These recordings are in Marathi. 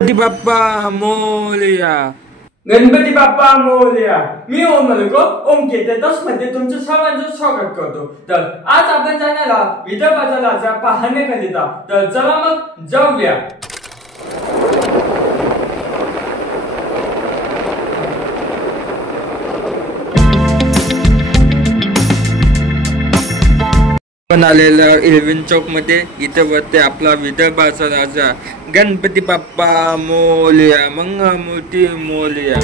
गणपती बाप्पा मोरया. गणपती बाप्पा मोरया. मी ओम मलको ओम केतस मध्ये तुमचं सर्वांचं स्वागत करतो. तर आज आपण जाणार आहोत विदर्भाचा राजा पाहण्याकरिता. तर चला मग जाऊया. पण आलेलं इरविन चौक मध्ये. इथं वरते आपला विदर्भाचा राजा गणपती बाप्पा मोरया, मंगळमूर्ती मोरया.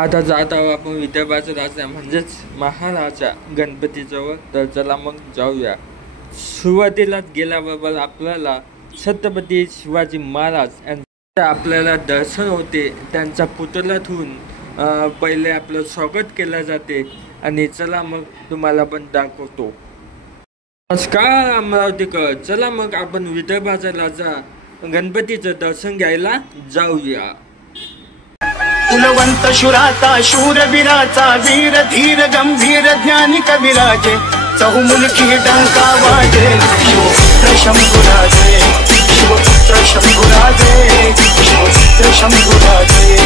आता जात आहोत आपण विदर्भाचा राजा म्हणजेच महाराजा गणपतीजवळ. तर चला मग जाऊया. सुरुवातीलाच गेल्याबरोबर आपल्याला छत्रपती शिवाजी महाराज यांचे आपल्याला दर्शन होते. त्यांचा पुतळा ठेवून पहिले आपलं स्वागत केलं जाते. आणि चला मग तुम्हाला पण दाखवतो. नमस्कार अमरावतीकर. चला मग आपण विदर्भाचा राजा गणपतीचं दर्शन घ्यायला जाऊया. कुलवंत शुराचा शूरवीराचा वीर धीर गंभीर ज्ञानी कविराजे चहुमुलकी डंका वाजे शिवपुत्र शंभुराजे शिवपुत्र शंभुराजे शिवपुत्र शंभुराजे.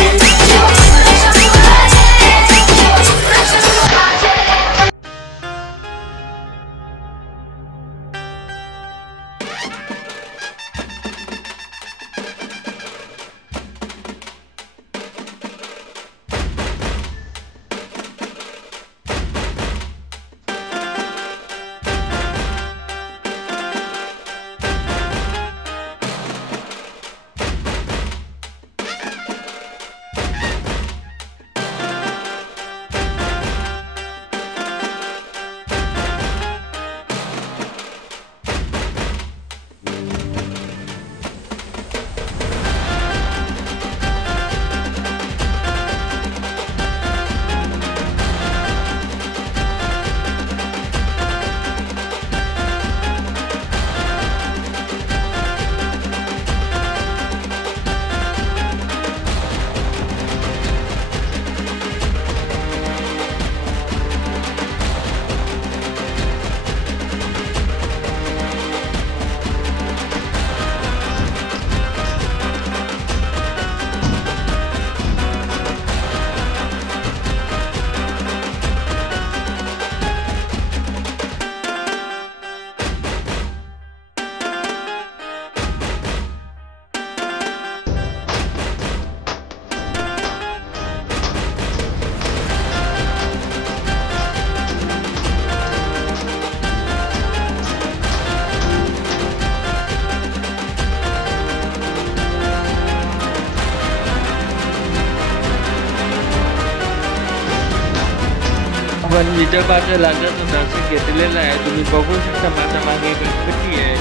आपण विदर्भाच्या राजाचं दर्शन घेतलेलं आहे. तुम्ही बघू शकता माझ्या मागे गणपती आहे.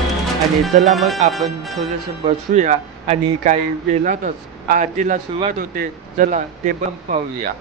आणि चला मग आपण थोडंसं बसूया आणि काही वेळातच आरतीला सुरुवात होते. चला ते पण पाहूया.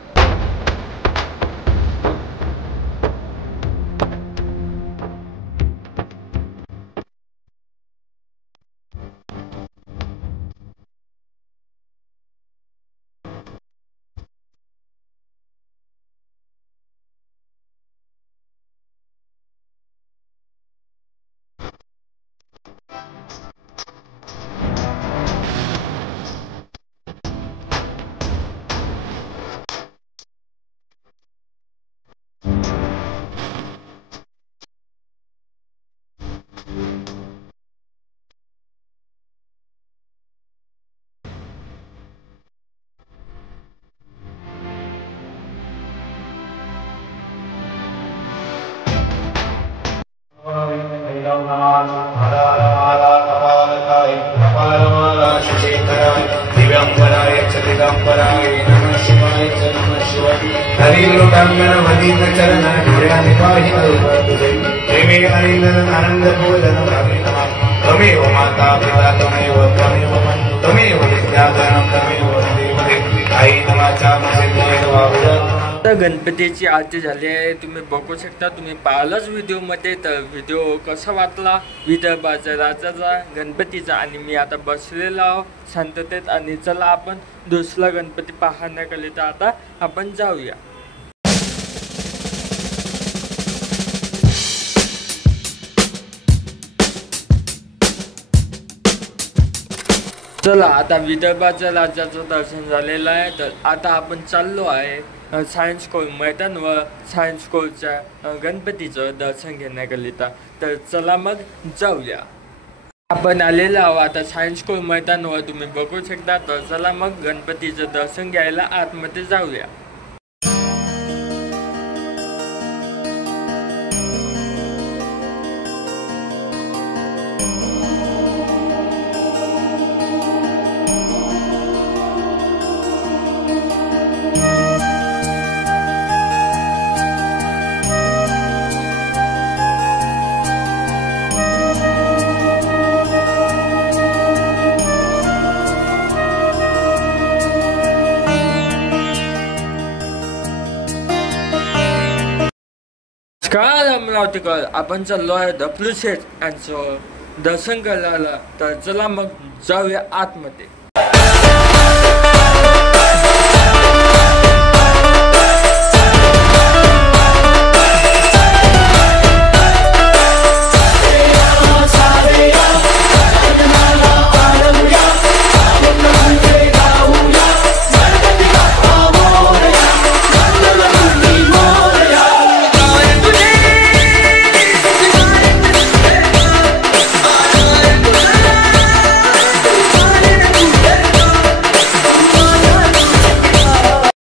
दिव्यांबराय च दिगंबराय नमः शिवाय च नमः शिवाय. हरिलोटांगण वदीत चरण डोळ्याने पाहि तुझे प्रेमे हरिंदन आनंद बोलन त्वमेव माता पिता त्वमेव त्वमेव विद्याधरं त्वमेव देवदेव आई नमाचा तर गणपतीची आरती झाली आहे. तुम्ही बघू शकता. तुम्ही पाहिलंच व्हिडिओमध्ये. तर व्हिडिओ कसा वाटला विदर्भाचा राजाचा गणपतीचा. आणि मी आता बसलेलो आहो शांततेत. आणि चला आपण दुसरा गणपती पाहण्याकरिता आता आपण जाऊया. चला आता विदर्भाच्या राज्याचं दर्शन झालेलं आहे, तर आता आपण चाललो आहे सायन्स स्कूल मैदान व सायन्स स्कूलच्या गणपतीचं दर्शन घेण्याकरिता. तर चला मग जाऊया. आपण आलेलो आहोत आता सायन्स स्कूल मैदानावर, तुम्ही बघू शकता. तर चला मग गणपतीचं दर्शन घ्यायला आतमध्ये जाऊया. काय अमरावतीकर, आपण चाललो आहे दफलूशेठ यांचं दर्शन करायला. तर चला मग जाऊया आतमध्ये.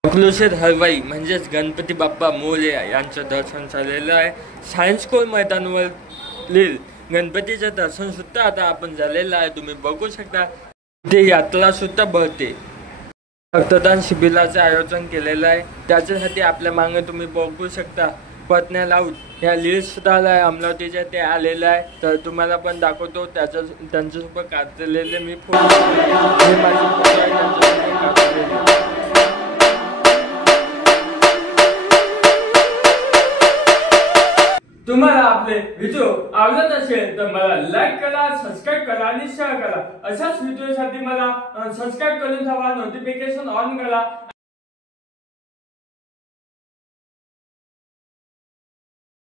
दफलूशेठ हलवाई म्हणजेच गणपती बाप्पा मोरया यांचं दर्शन झालेलं आहे. सायन्स स्कूल मैदानावरील गणपतीचं दर्शन सुद्धा आता आपण झालेलं आहे. तुम्ही बघू शकता ते यात्रा सुद्धा भरते. रक्तदान शिबिराचे आयोजन केलेलं आहे, त्याच्यासाठी आपल्या मागे तुम्ही बघू शकता पत्न्या लावून या लिस्ट सुद्धा आहे अमरावतीच्या, ते आलेलं आहे. तर तुम्हाला पण दाखवतो त्यांच्यासोबत काढलेले मी तुम्हाला आपले व्हिडिओ आवडत असेल तर मला लाईक करा, सबस्क्राईब करा आणि शेअर करा. अशाच व्हिडिओसाठी मला सबस्क्राईब करून ठेवा, नोटिफिकेशन ऑन करा.